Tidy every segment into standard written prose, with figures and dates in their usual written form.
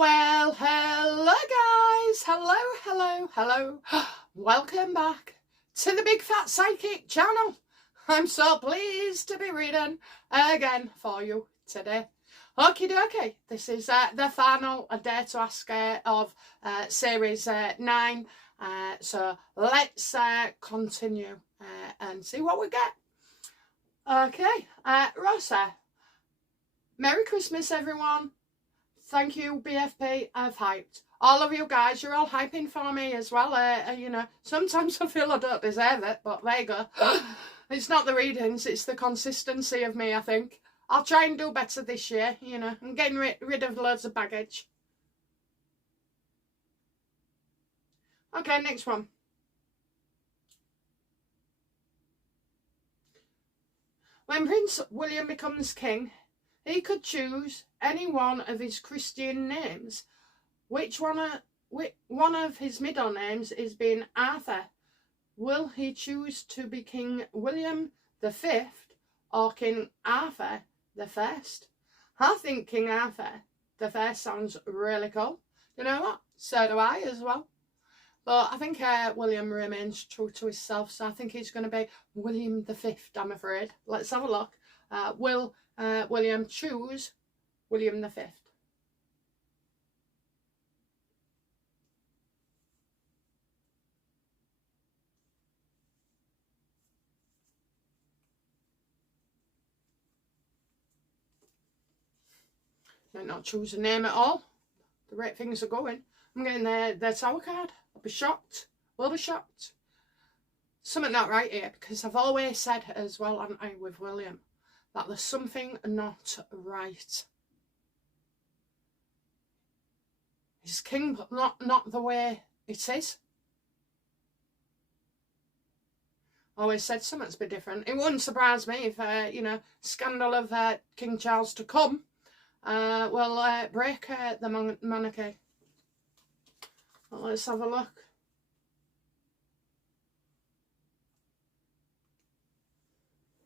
Well, hello guys, hello. Welcome back to the Big Fat Psychic channel. I'm so pleased to be reading again for you today. Okie dokie, this is the final Dare to Ask of series 9. So let's continue and see what we get. Okay, Rosa, Merry Christmas everyone. Thank you, BFP. I've hyped. All of you guys, you're all hyping for me as well. You know, sometimes I feel I don't deserve it, but there you go. It's not the readings, it's the consistency of me, I think. I'll try and do better this year, you know. I'm getting rid of loads of baggage. Okay, next one. When Prince William becomes king, he could choose any one of his Christian names. Which one of his middle names is being Arthur? Will he choose to be King William V or King Arthur I? I think King Arthur I sounds really cool. You know what? So do I as well. But I think William remains true to himself, so I think he's going to be William V, I'm afraid. Let's have a look. Will William choose William V? Might not choose a name at all. The rate things are going. I'm getting the Tower card. I'll be shocked. Will be shocked. Something not right here, because I've always said as well, haven't I, with William, that there's something not right. He's king, but not the way it is. Always said something's be different. It wouldn't surprise me if, you know, scandal of King Charles to come will break the monarchy. Well, let's have a look.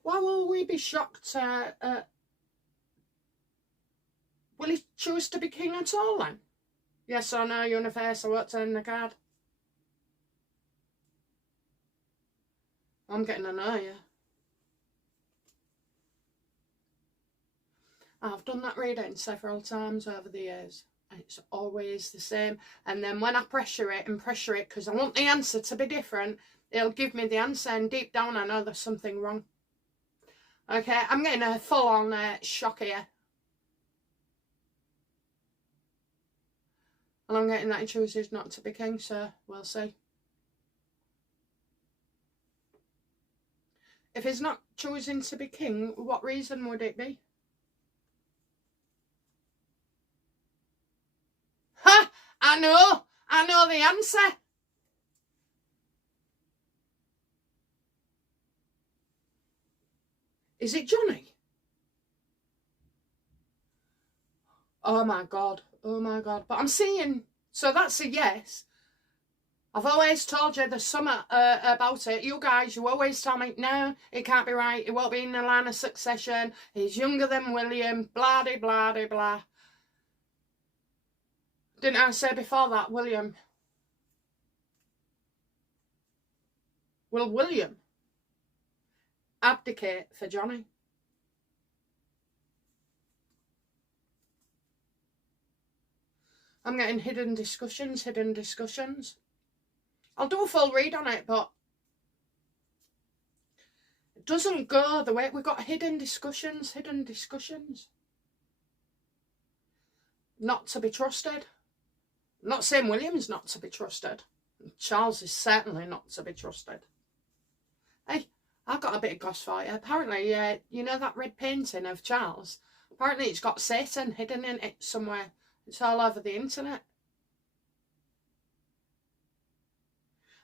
Why will we be shocked? Will he choose to be king at all then? Yes or no, universe, I won't turn the card. I'm getting a no, yeah. I've done that reading several times over the years. It's always the same. And then when I pressure it, because I want the answer to be different, it'll give me the answer, and deep down I know there's something wrong. Okay, I'm getting a full-on shock here. And I'm getting that he chooses not to be king, so we'll see. If he's not choosing to be king, what reason would it be? Ha! I know the answer. Is it Johnny? Oh my god. But I'm seeing, so that's a yes. I've always told you there's something about it. You guys, you always tell me, no, it can't be right. It won't be in the line of succession. He's younger than William. Blah, de, blah, de, blah. Didn't I say before that, William? Will William abdicate for Johnny? I'm getting hidden discussions. I'll do a full read on it, but it doesn't go the way we've got hidden discussions. Not to be trusted. I'm not saying William's not to be trusted. Charles is certainly not to be trusted. Hey, I've got a bit of gossip for you. Apparently, you know that red painting of Charles? Apparently it's got Satan hidden in it somewhere. It's all over the internet.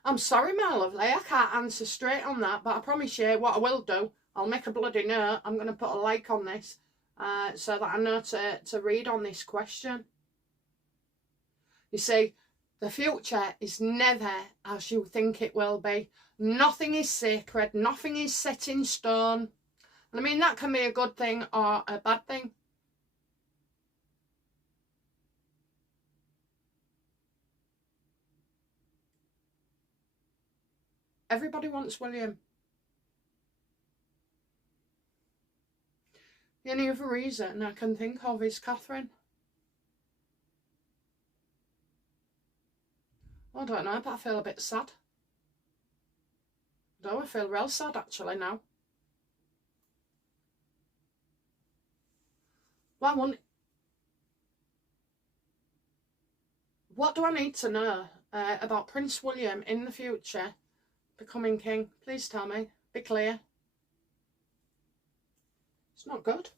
I'm sorry, my lovely, I can't answer straight on that, but I promise you what I will do, I'll make a bloody note. I'm going to put a like on this so that I know to read on this question. You see, the future is never as you think it will be. Nothing is sacred, nothing is set in stone. And I mean, that can be a good thing or a bad thing. Everybody wants William. The only other reason I can think of is Catherine. I don't know, but I feel a bit sad. No, I feel real sad actually now. Well, what do I need to know about Prince William in the future becoming king? Please tell me. Be clear. It's not good.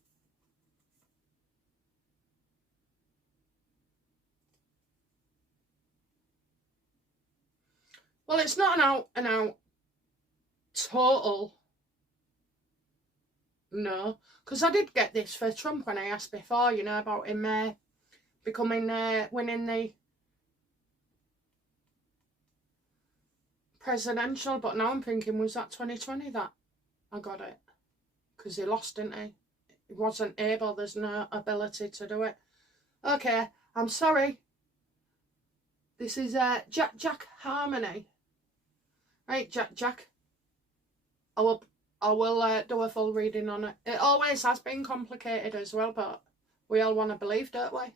Well, it's not an out and out total no, because I did get this for Trump when I asked before, you know, about him becoming winning the presidential, but now I'm thinking, was that 2020 that I got it? Because he lost, didn't he? He wasn't able, there's no ability to do it. Okay, I'm sorry. This is Jack Harmony. Right, Jack. I will do a full reading on it. It always has been complicated as well, but we all want to believe, don't we?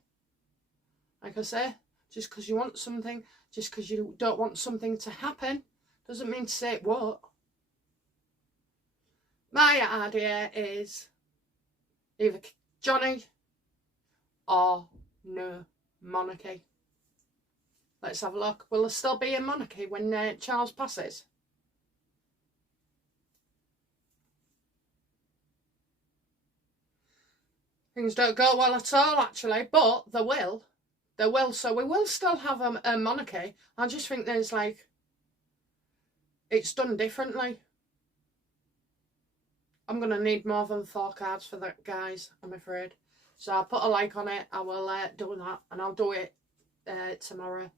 Like I say, just because you want something, just because you don't want something to happen, doesn't mean to say it won't. My idea is either Johnny or no monarchy. Let's have a look. Will there still be a monarchy when Charles passes? Things don't go well at all, actually, but they will. They will, so we will still have a monarchy. I just think there's like, it's done differently. I'm going to need more than 4 cards for that, guys, I'm afraid. So I'll put a like on it. I will do that, and I'll do it tomorrow.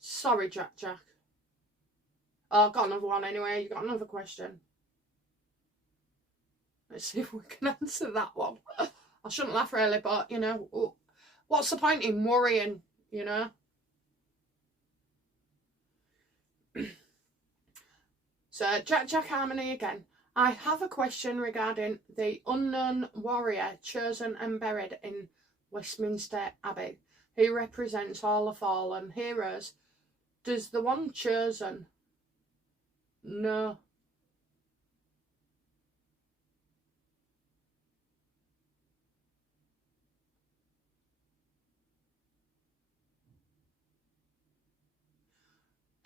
Sorry, Jack. Oh, I've got another one anyway. You got another question? Let's see if we can answer that one. I shouldn't laugh really, but, you know, what's the point in worrying, you know? So, Jack Harmony again. I have a question regarding the unknown warrior chosen and buried in Westminster Abbey. He represents all the fallen heroes. Does the one chosen know?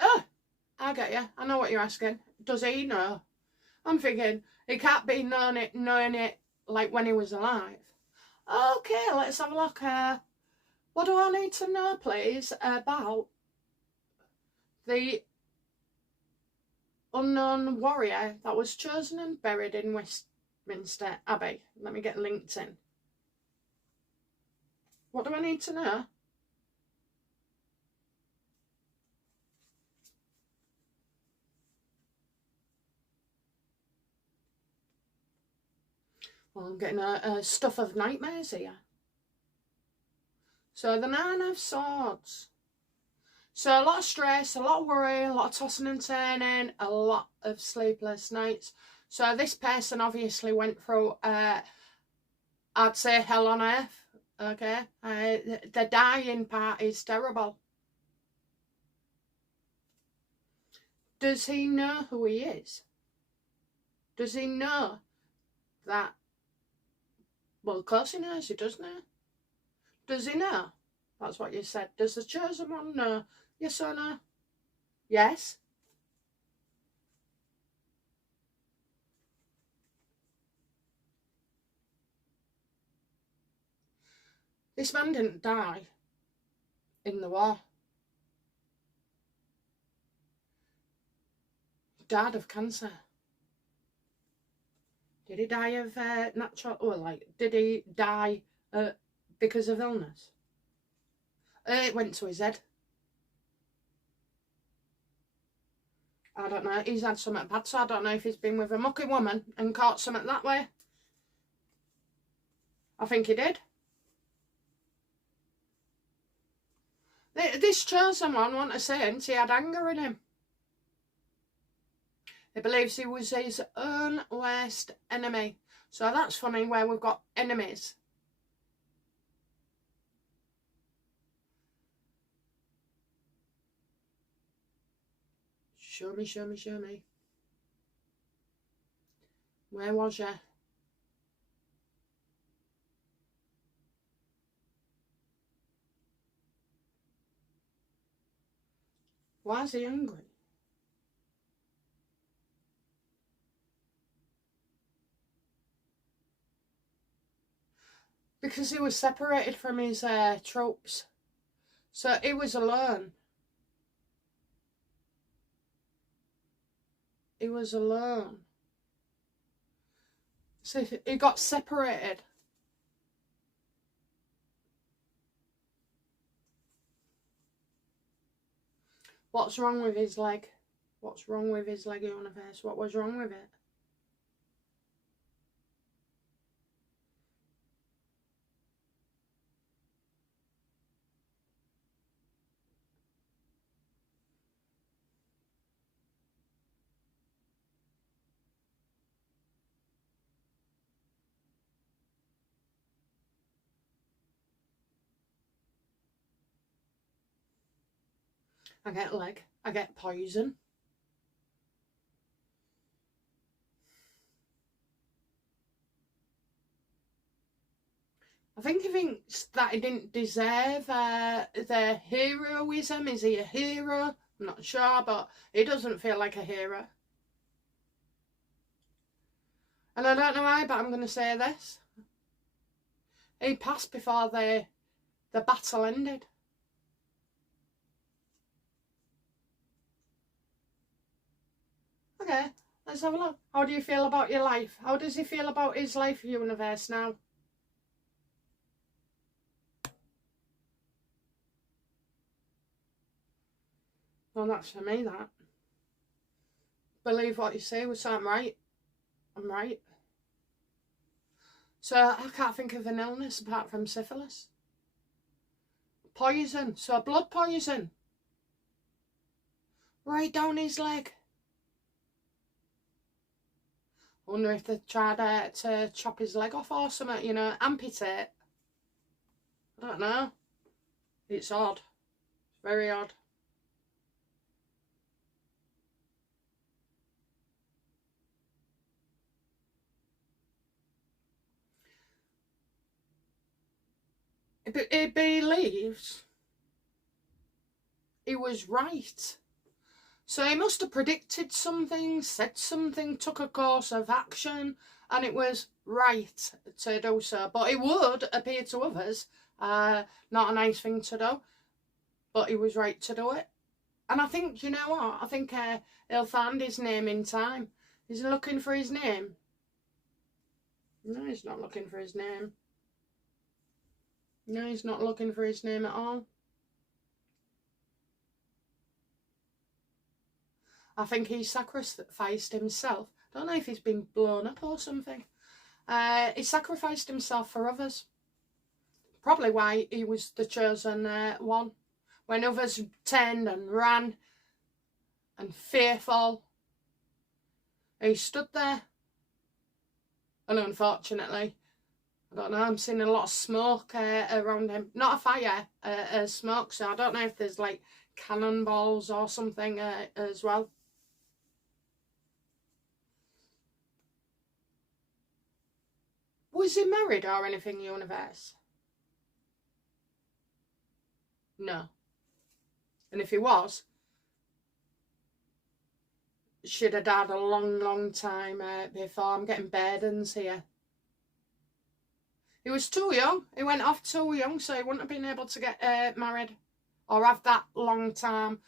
Oh, I get you. I know what you're asking. Does he know? I'm thinking he can't be knowing it like when he was alive. Okay, let's have a look. What do I need to know, please, about the unknown warrior that was chosen and buried in Westminster Abbey? Let me get LinkedIn. What do I need to know? Well, I'm getting a stuff of nightmares here. So the 9 of Swords. So a lot of stress, a lot of worry, a lot of tossing and turning, a lot of sleepless nights. So this person obviously went through, I'd say, hell on earth. Okay, the dying part is terrible. Does he know who he is? Does he know that? Well, of course he knows. He does know. Does he know? That's what you said. Does the chosen one know? Yes or no? Yes. This man didn't die in the war. He died of cancer. Did he die of natural, or like, did he die because of illness? It went to his head. I don't know. He's had something bad, so I don't know if he's been with a mucky woman and caught something that way. I think he did. This chosen one, want to say, he had anger in him. He believes he was his own worst enemy. So that's funny where we've got enemies. Show me, show me, show me. Where was you? Why is he angry? Because he was separated from his troops. So he was alone. He was alone. So he got separated. What's wrong with his leg? What's wrong with his leg, universe? What was wrong with it? I get leg. I get poison. I think he thinks that he didn't deserve their heroism. Is he a hero? I'm not sure, but he doesn't feel like a hero. And I don't know why, but I'm going to say this. He passed before the battle ended. Okay, let's have a look. How do you feel about your life? How does he feel about his life, universe, now? Well, that's for me, that. Believe what you say, so I'm right. I'm right. So I can't think of an illness apart from syphilis. Poison, so blood poison. Right down his leg. I wonder if they tried to chop his leg off or something, you know, amputate. I don't know. It's odd. It's very odd. He believes he was right. So he must have predicted something, said something, took a course of action, and it was right to do so. But it would appear to others not a nice thing to do, but he was right to do it. And I think, you know what, I think he'll find his name in time. He's looking for his name. No, he's not looking for his name. No, he's not looking for his name at all. I think he sacrificed himself. I don't know if he's been blown up or something. He sacrificed himself for others. Probably why he was the chosen one. When others turned and ran and fearful, he stood there. And unfortunately, I don't know, I'm seeing a lot of smoke around him. Not a fire, smoke, so I don't know if there's like cannonballs or something as well. Was he married or anything, universe? No. And if he was, she'd have died a long, long time before. I'm getting burdens here. He was too young. He went off too young, so he wouldn't have been able to get married or have that long-term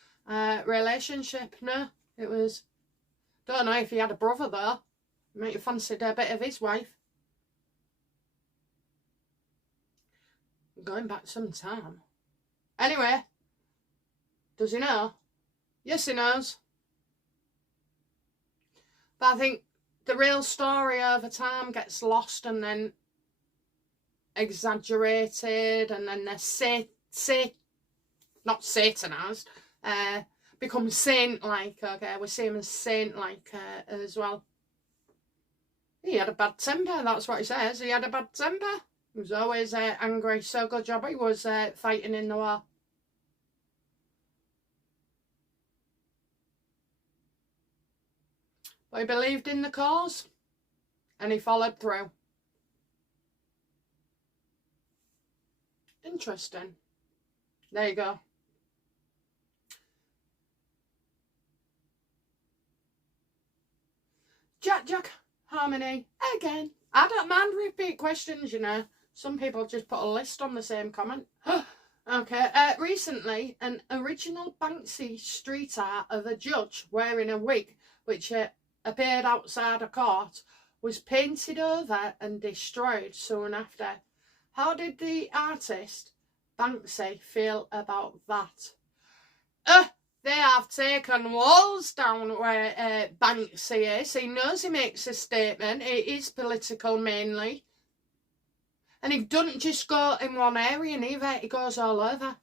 relationship. No, it was... Don't know if he had a brother, though. Might have fancied a bit of his wife. Going back some time. Anyway, does he know? Yes, he knows. But I think the real story over time gets lost and then exaggerated, and then they're not satanised, become saint-like, okay? We see him as saint-like as well. He had a bad temper, that's what he says. He had a bad temper. He was always angry. So good job he was fighting in the war. But he believed in the cause. And he followed through. Interesting. There you go. Jack Harmony again. I don't mind repeat questions, you know. Some people just put a list on the same comment. Okay. Recently, an original Banksy street art of a judge wearing a wig, which appeared outside a court, was painted over and destroyed soon after. How did the artist Banksy feel about that? They have taken walls down where Banksy is. He knows he makes a statement. It is political mainly. And he doesn't just go in one area neither. He goes all over.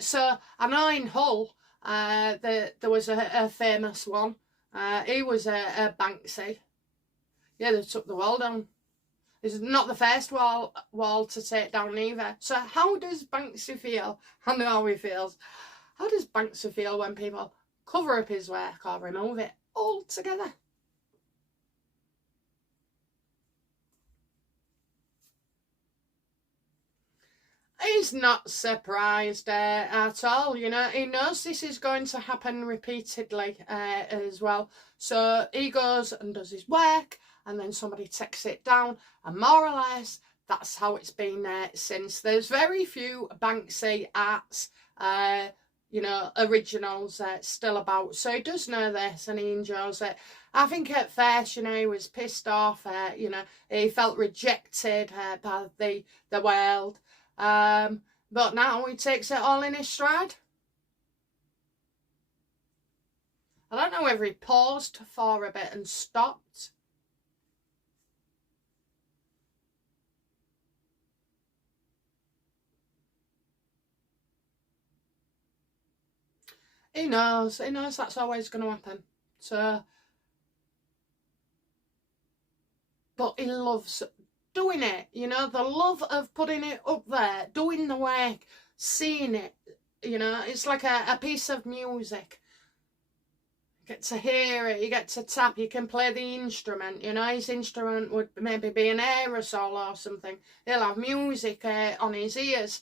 So I know in Hull there was a famous one. He was a Banksy. Yeah, they took the wall down. It's not the first wall to take down either. So how does Banksy feel? I know how he feels. How does Banksy feel when people cover up his work or remove it altogether? He's not surprised at all, you know. He knows this is going to happen repeatedly as well. So he goes and does his work, and then somebody takes it down, and more or less that's how it's been since. There's very few Banksy arts, you know, originals still about. So he does know this and he enjoys it. I think at first, you know, he was pissed off, you know, he felt rejected by the world. But now he takes it all in his stride. I don't know whether he paused for a bit and stopped. He knows that's always going to happen. So, but he loves doing it, you know, the love of putting it up there, doing the work, seeing it, you know, it's like a piece of music. You get to hear it, you get to tap, you can play the instrument, you know, his instrument would maybe be an aerosol or something. He'll have music on his ears.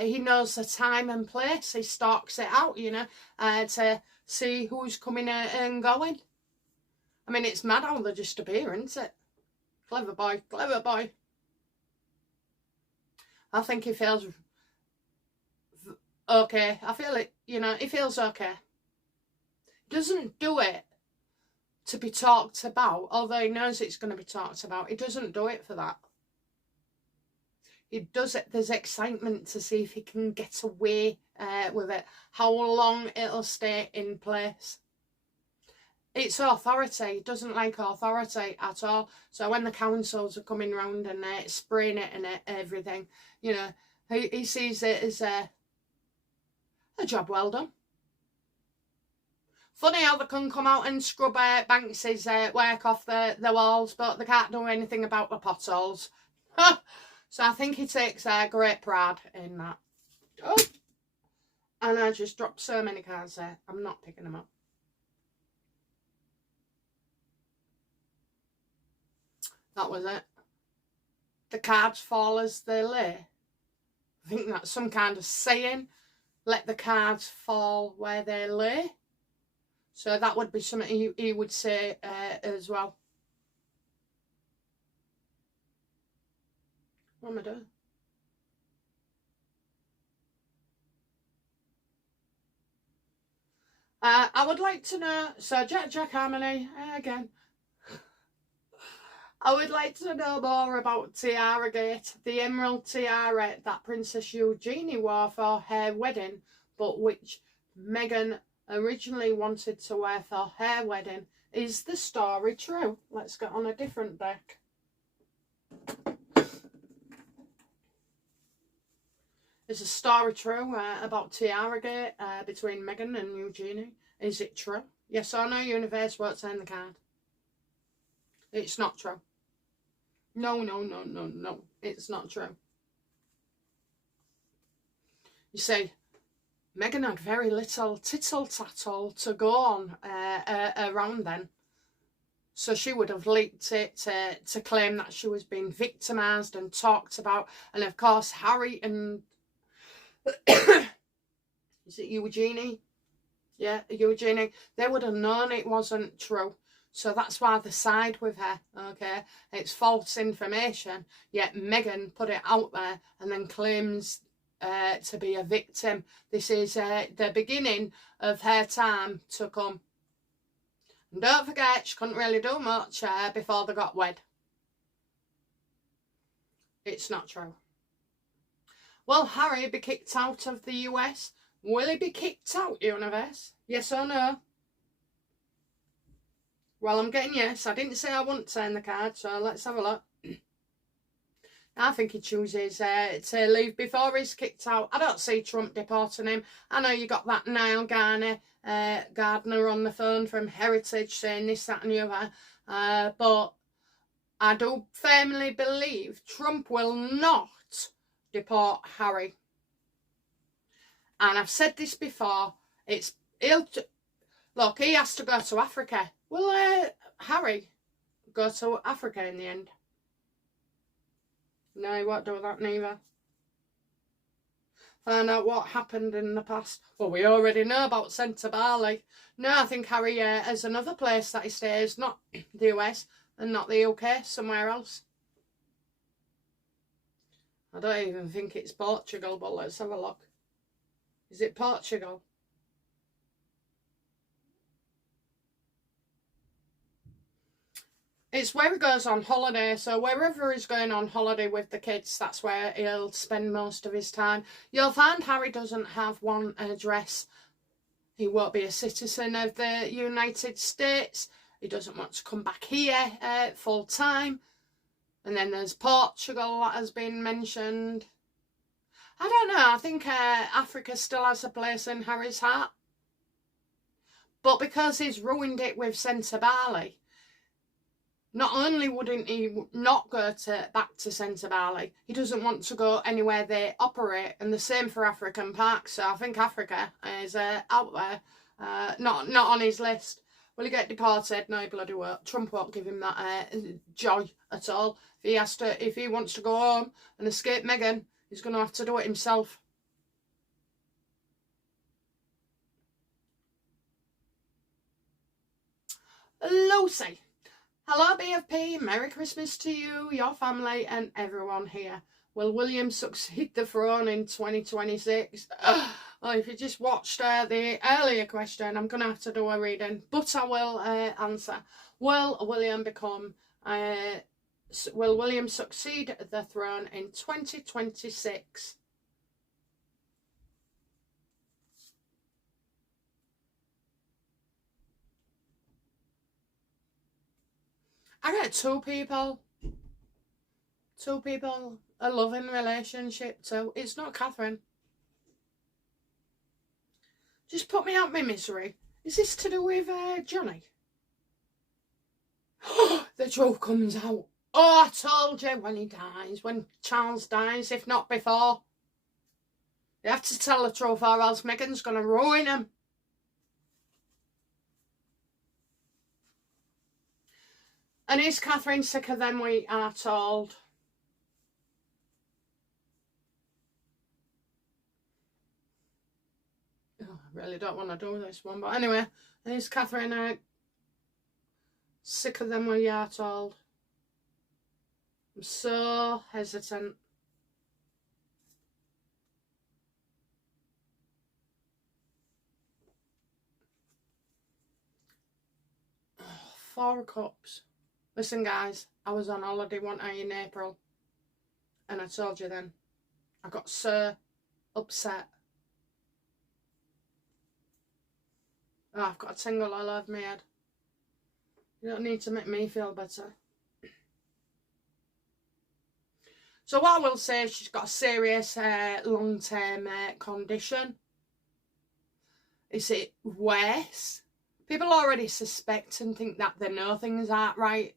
He knows the time and place. He stalks it out, you know, to see who's coming and going. I mean, it's mad how they just appear, isn't it? Clever boy, clever boy. I think he feels okay. I feel it, you know, he feels okay. He doesn't do it to be talked about, although he knows it's going to be talked about. He doesn't do it for that. He does it, there's excitement to see if he can get away with it, how long it'll stay in place. It's authority. He doesn't like authority at all. So when the councils are coming round and spraying it and everything, you know, he sees it as a job well done. Funny how they can come out and scrub Banksy's work off the walls, but they can't do anything about the potholes. So I think he takes great pride in that. Oh, and I just dropped so many cards there. I'm not picking them up. That was it. The cards fall as they lay. I think that's some kind of saying. Let the cards fall where they lay. So that would be something he would say as well. What am I doing? I would like to know, so Jack Harmony, again. I would like to know more about Tiara Gate, the emerald tiara that Princess Eugenie wore for her wedding, but which Meghan originally wanted to wear for her wedding. Is the story true? Let's get on a different deck. Is a story true about Tiaragate between Meghan and Eugenie? Is it true? Yes or no, universe? Won't turn the card. It's not true. No, no, no, no, no. It's not true. You see, Meghan had very little tittle-tattle to go on around then. So she would have leaked it to claim that she was being victimised and talked about. And of course, Harry and... is it Eugenie? Yeah, Eugenie. They would have known it wasn't true. So that's why they side with her, okay? It's false information, yet Meghan put it out there and then claims to be a victim. This is the beginning of her time to come. And don't forget, she couldn't really do much before they got wed. It's not true. Will Harry be kicked out of the US? Will he be kicked out, universe? Yes or no? Well, I'm getting yes. I didn't say I wouldn't turn the card, so let's have a look. I think he chooses to leave before he's kicked out. I don't see Trump deporting him. I know you got that Niall Gardner on the phone from Heritage saying this, that and the other. But I do firmly believe Trump will not deport Harry. And I've said this before. Look, he has to go to Africa. Will Harry go to Africa in the end? No, he won't do that neither. Find out what happened in the past. Well, we already know about Centre Barley. No, I think Harry has another place that he stays, not the US and not the UK, somewhere else. I don't even think it's Portugal, but let's have a look. Is it Portugal? It's where he goes on holiday, so wherever he's going on holiday with the kids, that's where he'll spend most of his time. You'll find Harry doesn't have one address. He won't be a citizen of the United States. He doesn't want to come back here full time. And then there's Portugal that has been mentioned. I don't know, I think Africa still has a place in Harry's heart. But because he's ruined it with Centre Barley, not only wouldn't he not go back to Centre Barley, he doesn't want to go anywhere they operate, and the same for African Park. So I think Africa is out there, not on his list. Will he get deported? No, he bloody won't. Trump won't give him that joy at all. If he wants to go home and escape Meghan, he's going to have to do it himself. Lucy. Hello BFP, Merry Christmas to you, your family and everyone here. Will William succeed the throne in 2026? Well, if you just watched the earlier question, I'm going to have to do a reading, but I will answer. Will William succeed the throne in 2026? I get two people, a loving relationship too. It's not Catherine. Just put me out my misery. Is this to do with Johnny? The truth comes out. Oh, I told you, when he dies, when Charles dies, if not before. You have to tell the truth or else Meghan's going to ruin him. And is Catherine sicker than we are told? Oh, I really don't want to do this one, but anyway, is Catherine sicker than we are told? I'm so hesitant. Oh, 4 of Cups. Listen guys, I was on holiday one night in April and I told you then, I got so upset. Oh, I've got a tingle all over my head. You don't need to make me feel better. So what I will say, she's got a serious long-term condition. Is it worse? People already suspect and think that they know things aren't right.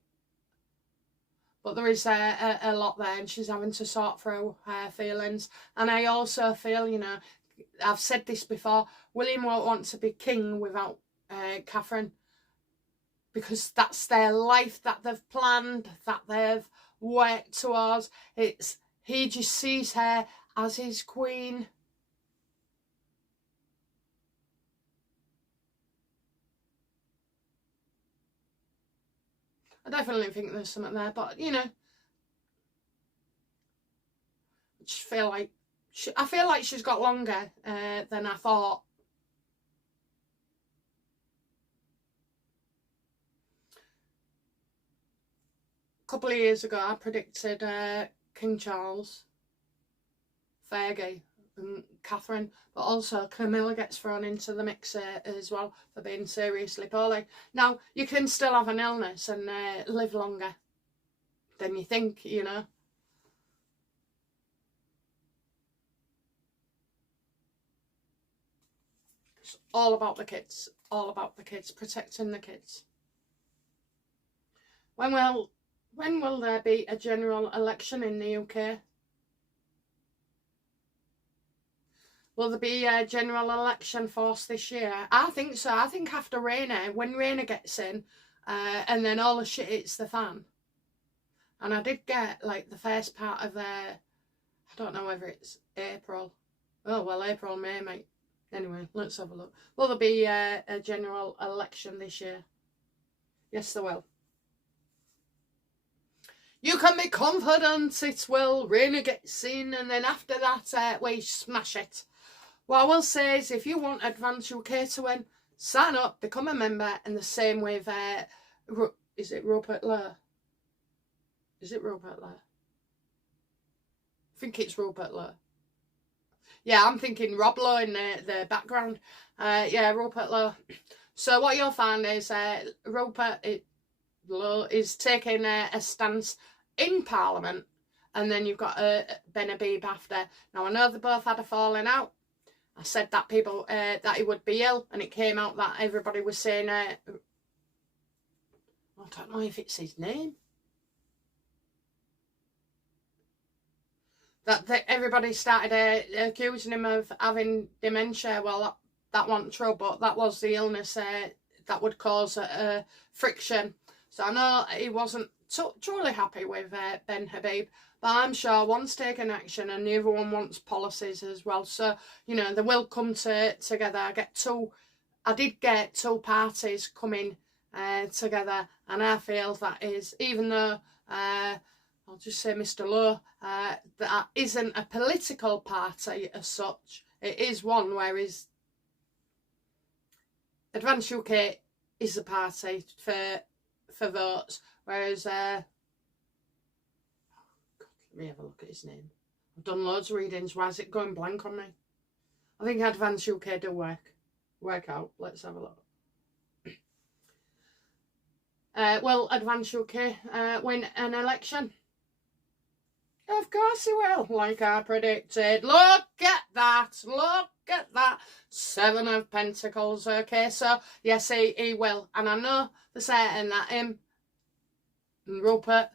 But there is a lot there, and she's having to sort through her feelings. And I also feel, you know, I've said this before, William won't want to be king without Catherine, because that's their life that they've planned, that they've worked towards. He just sees her as his queen. I definitely think there's something there, but you know, I just feel like she's got longer than I thought. A couple of years ago, I predicted King Charles, Fergie, and Catherine, but also Camilla gets thrown into the mix as well for being seriously poorly. Now, you can still have an illness and live longer than you think, you know. It's all about the kids, protecting the kids. When will there be a general election in the UK? Will there be a general election forced this year? I think so. I think after Raina, when Raina gets in, and then all the shit hits the fan. And I did get, like, the first part of I don't know whether it's April. Oh, well, April, May, mate. Anyway, let's have a look. Will there be a general election this year? Yes, there will. You can be confident it will. Raina gets in, and then after that, we smash it. What I will say is, if you want Advance UK to win, sign up, become a member, and the same with, is it Rupert Lair? Is it Rupert Lair? I think it's Rupert Lair. Yeah, I'm thinking Rob Lowe in the background. Yeah, Rupert Lowe. So what you'll find is Rupert Lowe is taking a stance in Parliament, and then you've got Ben Habib after. Now, I know they both had a falling out. I said that people that he would be ill, and it came out that everybody was saying, I don't know if it's his name. That everybody started accusing him of having dementia. Well, that wasn't true, but that was the illness that would cause friction. So I know he wasn't truly happy with Ben Habib, but I'm sure one's taken action and the other one wants policies as well. So, you know, they will come together. I did get two parties coming together, and I feel that is, even though I'll just say Mr. Lowe, that isn't a political party as such. It is one where Advance UK is a party for votes, whereas let me have a look at his name. I've done loads of readings. Why is it going blank on me? I think Advance UK do work out. Let's have a look. Will Advance UK win an election? Of course he will, like I predicted. Look at that, look at that. 7 of Pentacles, okay, so yes, he will. And I know they're saying that him and Rupert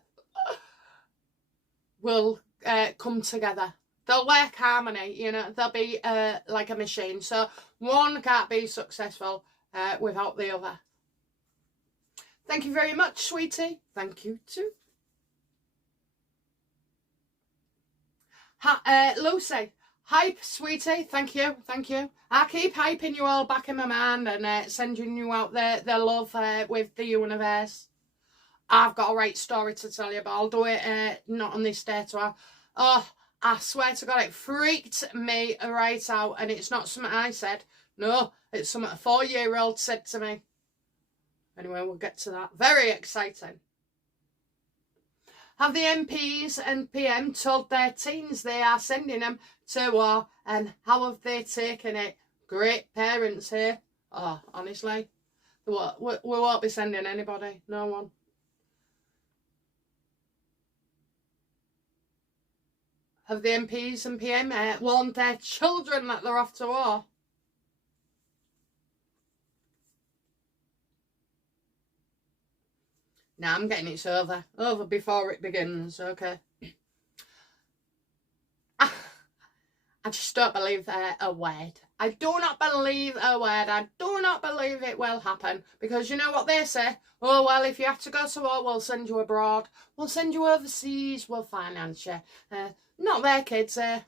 will come together. They'll work harmony, you know, they'll be like a machine. So one can't be successful without the other. Thank you very much, sweetie. Thank you too. Lucy, hype, sweetie, thank you. I keep hyping you all back in my mind and sending you out the love with the universe. I've got a right story to tell you, but I'll do it not on this day. Oh, I swear to God, it freaked me right out, and it's not something I said. No, it's something a 4-year-old said to me. Anyway, we'll get to that. Very exciting. Have the MPs and PM told their teens they are sending them to war, and how have they taken it? Great parents here. Oh, honestly, we won't be sending anybody, no one. of the MPs and PM warned their children that they're off to war. Now I'm getting it's over before it begins, okay? I just don't believe a word. I do not believe a word. I do not believe it will happen. Because you know what they say? Oh, well, if you have to go to war, we'll send you abroad. We'll send you overseas. We'll finance you. Not their kids. I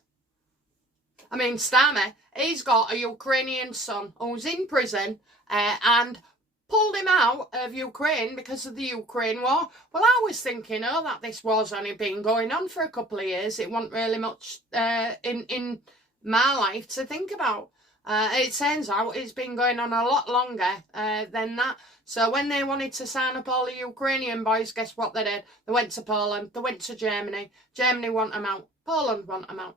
mean, Starmer, he's got a Ukrainian son who's in prison and pulled him out of Ukraine because of the Ukraine war. Well, I was thinking, that this war's only been going on for a couple of years. It wasn't really much in my life to think about. It turns out it's been going on a lot longer than that. So when they wanted to sign up all the Ukrainian boys, guess what they did? They went to Poland, they went to Germany. Germany want them out, Poland want them out.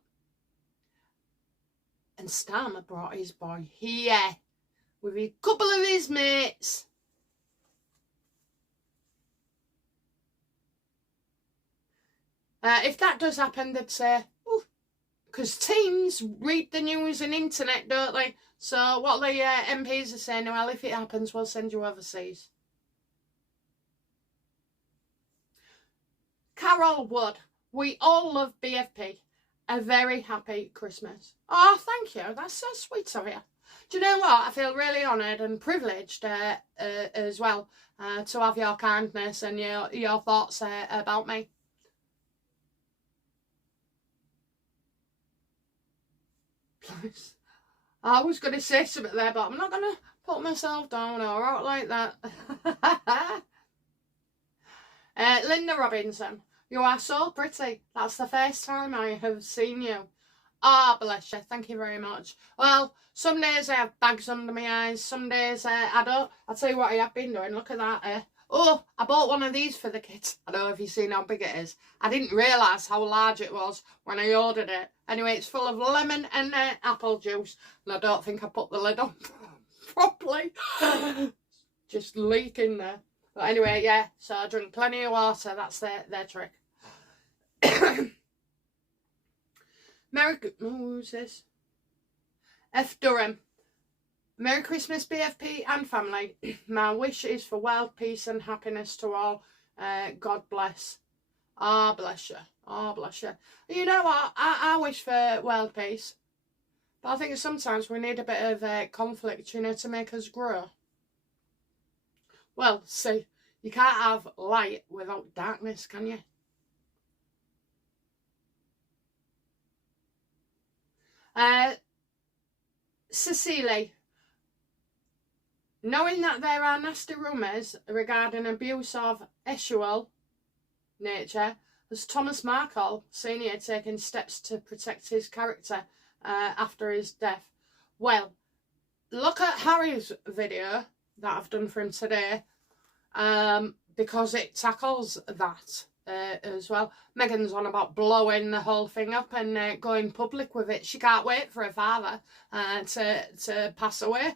And Starmer brought his boy here with a couple of his mates. If that does happen, they'd say, because teens read the news and internet, don't they? So what the MPs are saying, well, if it happens, we'll send you overseas. Carol Wood, we all love BFP. A very happy Christmas. Oh, thank you. That's so sweet of you. Do you know what? I feel really honoured and privileged as well to have your kindness and your thoughts about me. Please. I was going to say something there, but I'm not going to put myself down or out like that. Linda Robinson, you are so pretty. That's the first time I have seen you. Ah, bless you. Thank you very much. Well, some days I have bags under my eyes. Some days I don't. I'll tell you what I have been doing. Look at that. Oh, I bought one of these for the kids. I don't know if you've seen how big it is. I didn't realise how large it was when I ordered it. Anyway, it's full of lemon and apple juice. And I don't think I put the lid on properly. Just leaking there. But anyway, yeah. So I drink plenty of water. That's their trick. Who's this? F. Durham. Merry Christmas, BFP and family. My wish is for world peace and happiness to all. God bless. Ah, bless you. Ah, bless you. You know what? I wish for world peace. But I think sometimes we need a bit of conflict, to make us grow. Well, see, you can't have light without darkness, can you? Cecily. Knowing that there are nasty rumours regarding abuse of sexual nature, has Thomas Markle Sr. taken steps to protect his character after his death? Well, look at Harry's video that I've done for him today, because it tackles that as well. Meghan's on about blowing the whole thing up and going public with it. She can't wait for her father to pass away,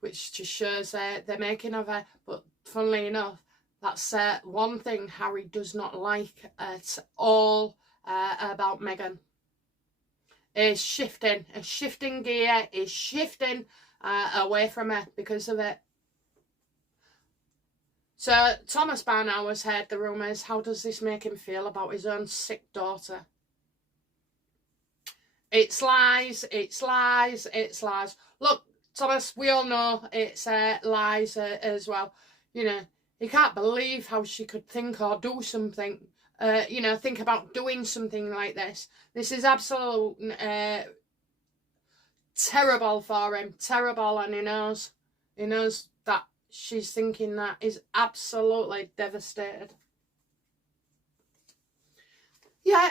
which just shows the making of her. But funnily enough, that's one thing Harry does not like at all about Meghan. Is shifting gear, is shifting away from her because of it. So Thomas by now has heard the rumours. How does this make him feel about his own sick daughter? It's lies, it's lies, it's lies. Look, Thomas, we all know it's lies as well. He can't believe how she could think or do something, think about doing something like this. This is absolute terrible for him, terrible, and he knows that she's thinking that. Is absolutely devastated. Yeah,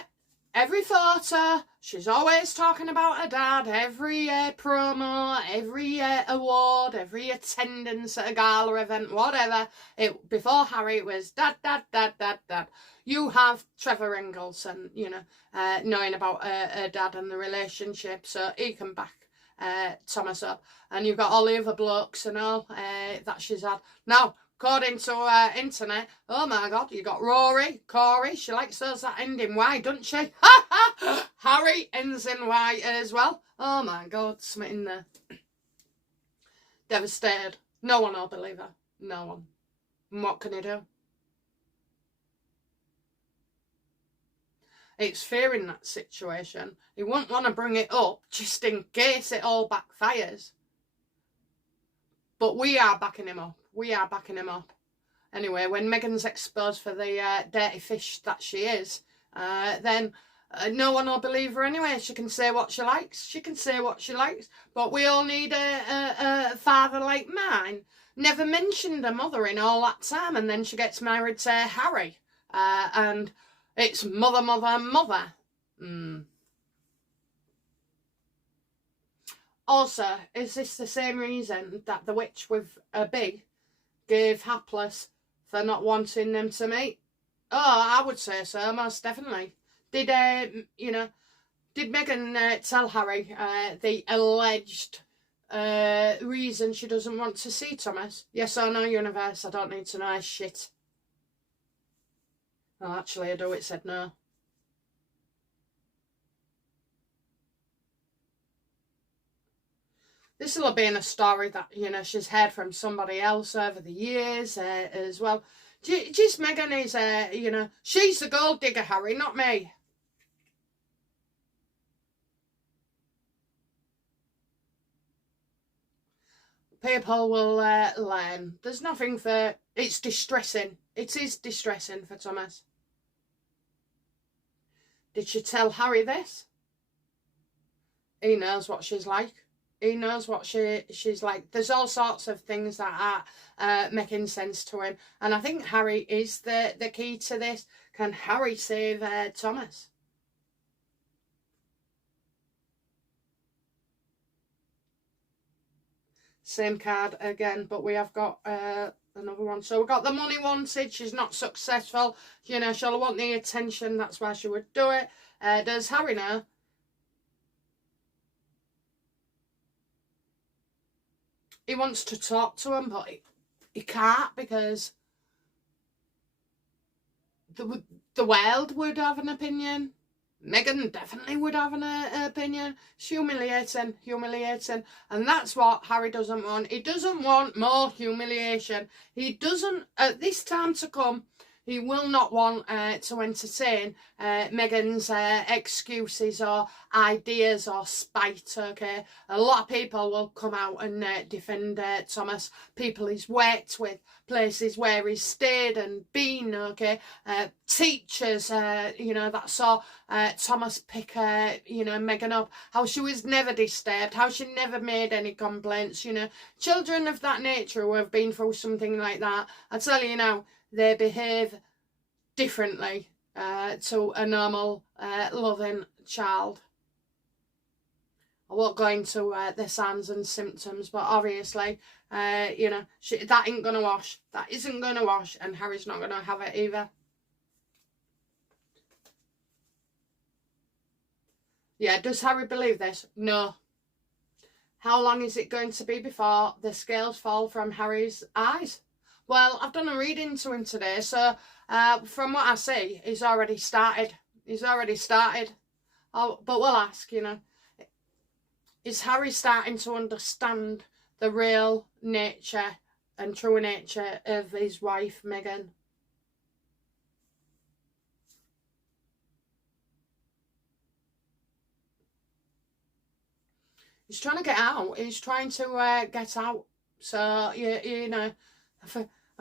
every photo, she's always talking about her dad. Every promo, every award, every attendance at a gala event, whatever. Before Harry, it was dad, dad, dad, dad, dad. You have Trevor Ingalls and, knowing about her dad and the relationship, so he can back Thomas up. And you've got all the other blokes and all that she's had. Now, According to internet, oh my God, you got Rory, Corey. She likes those that end in Y, doesn't she? Harry ends in Y as well. Oh my God, smitten there. Devastated. No one will believe her. No one. And what can you do? It's fear in that situation. He won't want to bring it up just in case it all backfires. But we are backing him up. We are backing him up. Anyway, when Meghan's exposed for the dirty fish that she is, then no one will believe her anyway. She can say what she likes. She can say what she likes. But we all need a father like mine. Never mentioned her mother in all that time, and then she gets married to Harry. And it's mother, mother, mother. Also, is this the same reason that the witch with a big gave hapless for not wanting them to meet? Oh, I would say so, most definitely. Did Meghan tell Harry the alleged reason she doesn't want to see Thomas? Yes or no, universe? I don't need to know shit. Well, actually, I do. It said no. This will have been a story that, she's heard from somebody else over the years as well. Just Meghan is, she's the gold digger, Harry, not me. People will learn. There's nothing for... It's distressing. It is distressing for Thomas. Did she tell Harry this? He knows what she's like. He knows what she's like. There's all sorts of things that are making sense to him. And I think Harry is the key to this. Can Harry save Thomas? Same card again, but we have got another one. So we've got the money wanted. She's not successful. She'll want the attention. That's why she would do it. Does Harry know? He wants to talk to him, but he can't because the world would have an opinion. Meghan definitely would have an opinion. It's humiliating. And that's what Harry doesn't want. He doesn't want more humiliation. He doesn't, at this time to come, he will not want to entertain Meghan's excuses or ideas or spite, okay? A lot of people will come out and defend Thomas. People he's worked with, places where he's stayed and been, okay? Teachers, that saw Thomas pick, Meghan up. How she was never disturbed. How she never made any complaints, Children of that nature who have been through something like that, I tell you now, they behave differently to a normal, loving child. I won't go into the signs and symptoms, but obviously, that ain't going to wash. That isn't going to wash, and Harry's not going to have it either. Yeah, does Harry believe this? No. How long is it going to be before the scales fall from Harry's eyes? Well, I've done a reading to him today, so from what I see, he's already started. Oh, but we'll ask, is Harry starting to understand the real nature and true nature of his wife, Meghan? He's trying to get out. He's trying to get out. So,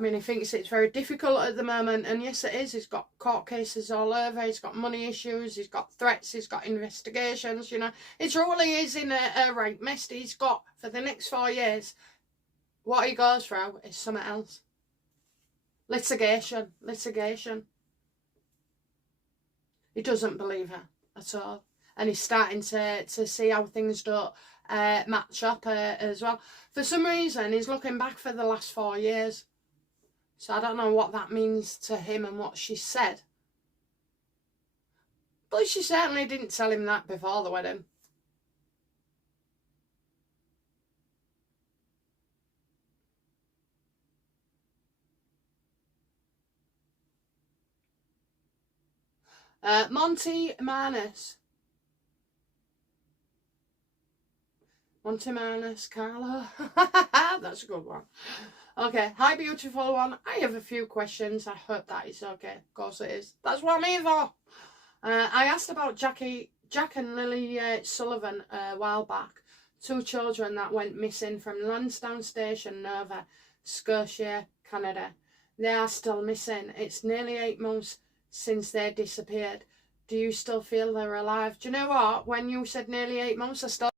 he thinks it's very difficult at the moment, and yes it is. He's got court cases all over, he's got money issues, he's got threats, he's got investigations, It truly is in a right mess he's got for the next 4 years. What he goes through is something else. Litigation. He doesn't believe her at all. And he's starting to see how things don't match up as well. For some reason, he's looking back for the last 4 years. So I don't know what that means to him and what she said. But she certainly didn't tell him that before the wedding. Monty Manus. Monty Manus, Carla. That's a good one. Okay, hi beautiful one. I have a few questions. I hope that is okay. Of course it is. That's what I'm here for. I asked about Jack and Lily Sullivan a while back. 2 children that went missing from Lansdowne Station, Nova Scotia, Canada. They are still missing. It's nearly 8 months since they disappeared. Do you still feel they're alive? Do you know what? When you said nearly 8 months, I still